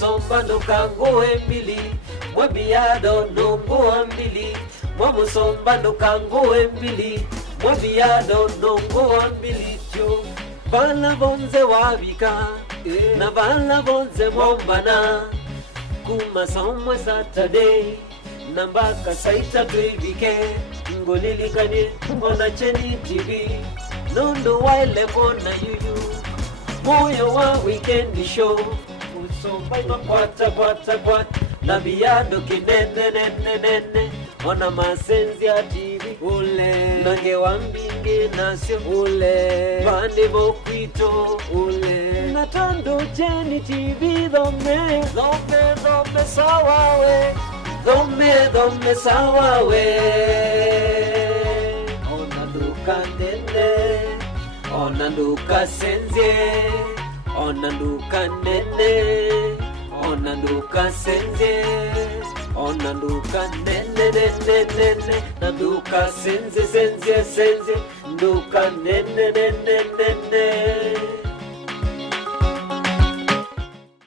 Mwamusomba nukanguwe mbili, mwabiyado nunguwa mbili. Mwamusomba nukanguwe mbili, mwabiyado nunguwa mbili jo. Bala bonze wabika, na bala bonze mwombana. Kumasomo Saturday, nambaka saita tuibike. Ngolilikani mbona cheni TV, nondo waile mbona yuyu. Moyo wa weekend show, usomba kwata kwata kwata. Labiyado kinene nene nene, ona masenzi ya TV. Ule nange wambinge nasyo. Ule bande bokwito. Ule natando cheni TV. Dhome dhome dhome sawawe. Dhome dhome sawawe. Ona duka nene, ona duka senze, ona duka nene, ona duka senze, ona duka nene nene nene, na duka senze senze senze, duka nene nene nene.